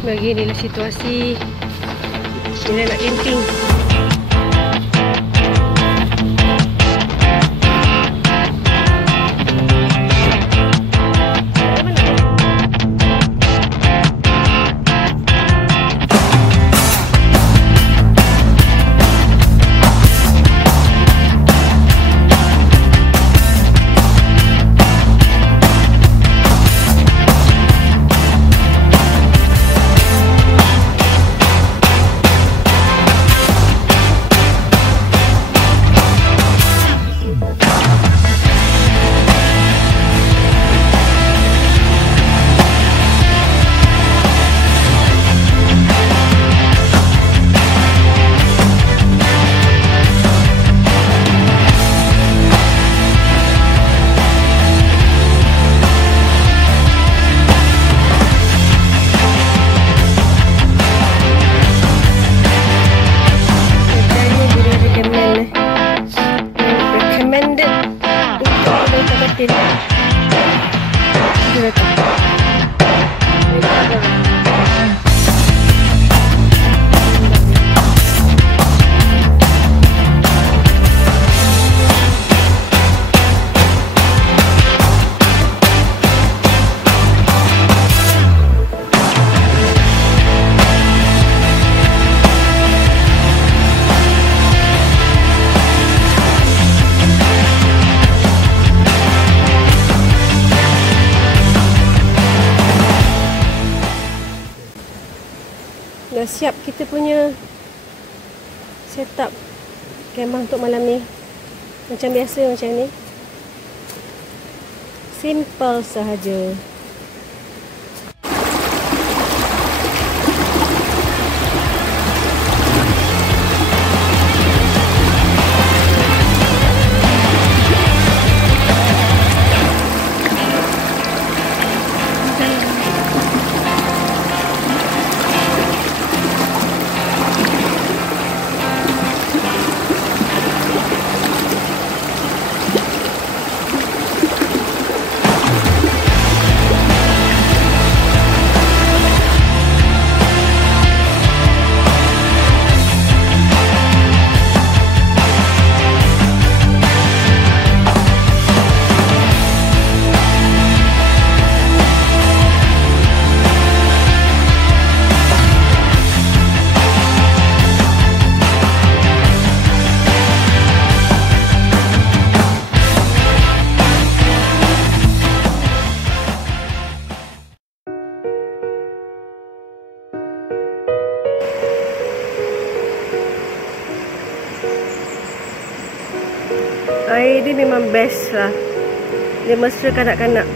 Beginilah situasi bila nak camping. Dah siap kita punya setup kemah untuk malam ni. Macam biasa macam ni. Simple sahaja. Air dia memang best lah. Dia mesra kanak-kanak.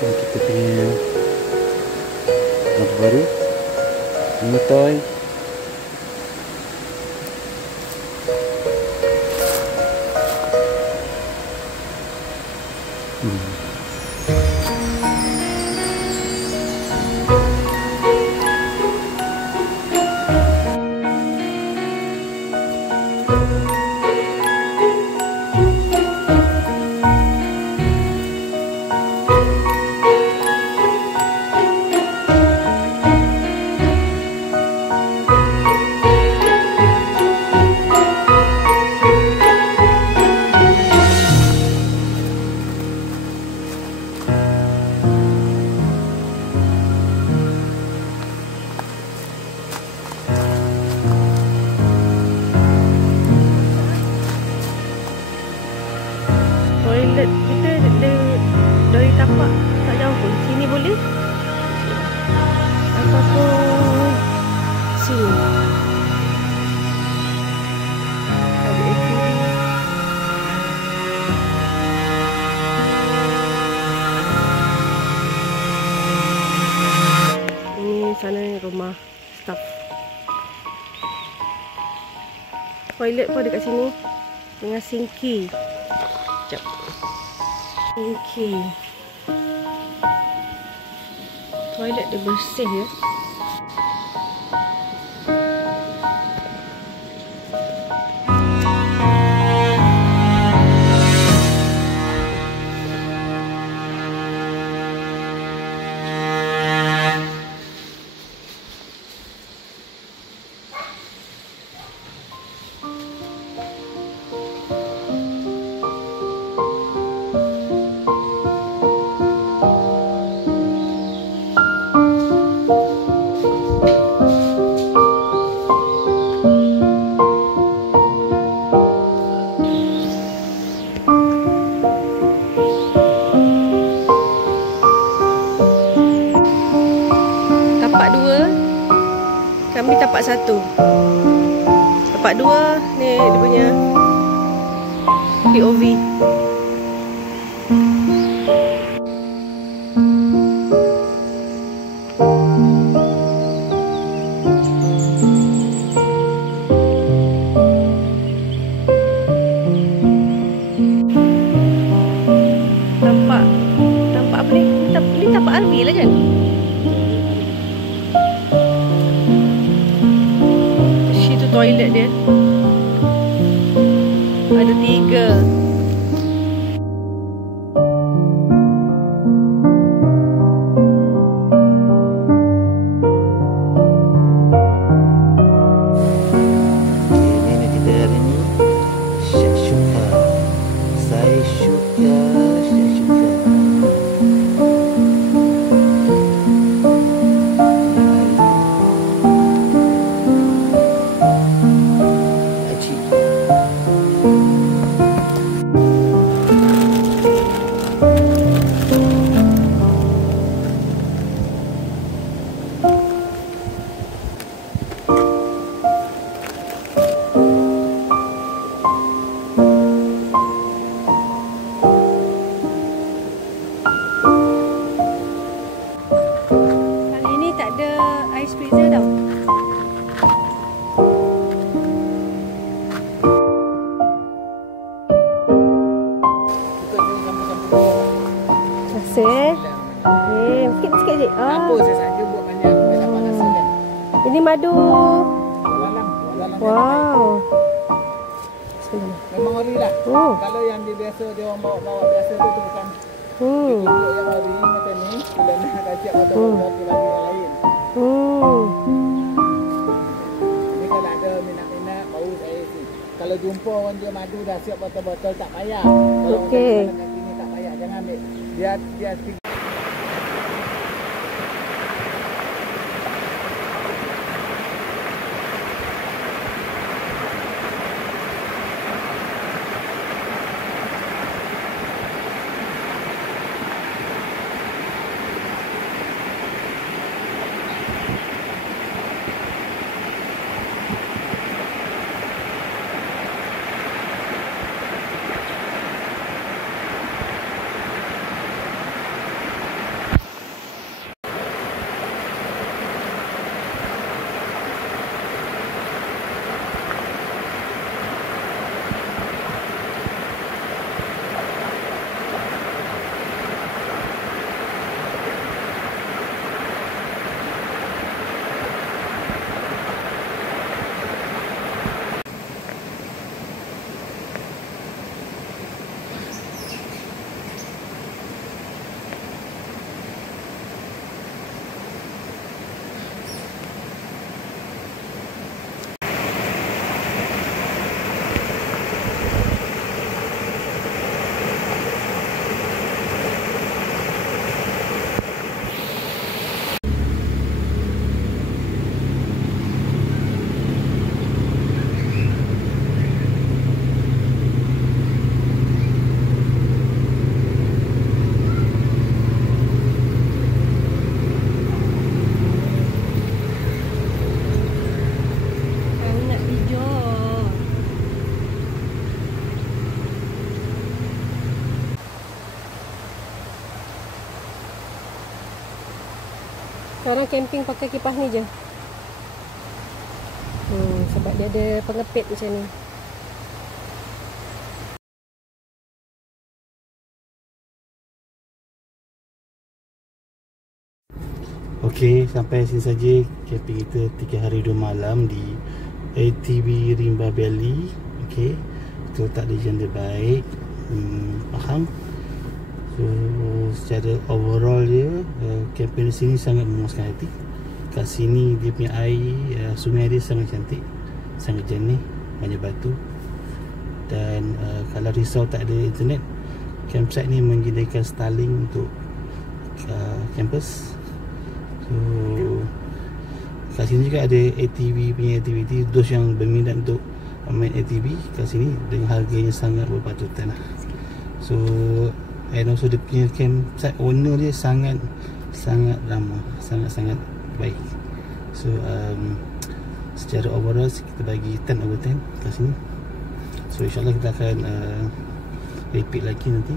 Kita punya lampu baru Metoy. Toilet kita dari tapak tak jauh pun. Sini boleh. Ataupun sini. Ada ATV. Ini sana rumah staff. Toilet pun ada kat sini. Dengan sinki. Sekejap. Sinki. Toilet dia bersih ya. satu. Tapak dua ni dia punya POV. Tampak apa ni? Ni tapak RV lah kan? Situ toilet dia. Ada 3. Ice freezer tau. Terima kasih. Sikit-sikit je. Apa saya saja buat banyak dapat rasa kan. Ini madu. Walang. Wow. Memang ori lah. Kalau yang biasa dia orang bawa biasa tu bukan. Dia yang ori macam ni, bila nak kacak atau lagi yang lain. Ni kalau ada minat-minat baru saya isi. Kalau jumpa orang dia madu dah siap botol-botol tak payah. Kalau orang ni tak payah, jangan ambil. Dia sekarang camping pakai kipas ni je. Sebab dia ada pengepit macam ni. Okey, sampai sini saja camping kita 3 hari 2 malam di ATV Rimba Valley. Okey, kita letak di jam baik. Faham? So, secara overall dia camping di sini sangat memuaskan hati. Kat sini dia punya air, sungai dia sangat cantik, sangat jernih, banyak batu. Dan kalau risau tak ada internet, campsite ni menyediakan Starlink untuk campus. So, kat sini juga ada ATV punya aktiviti. Those yang berminat untuk main ATV kat sini dengan harganya sangat berpatutan lah. So, and also dia punya campsite owner dia sangat ramah, sangat baik. So secara overall kita bagi 10 over 10 kat sini. So insyaAllah kita akan repeat lagi nanti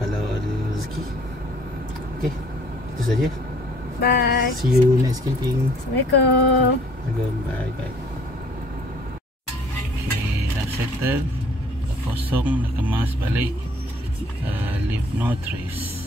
kalau ada rezeki. Okay, itu saja. Bye. See you next camping. Assalamualaikum. Bye bye. Okay, dah settle, dah kosong, dah kemas balik. Leave no trace.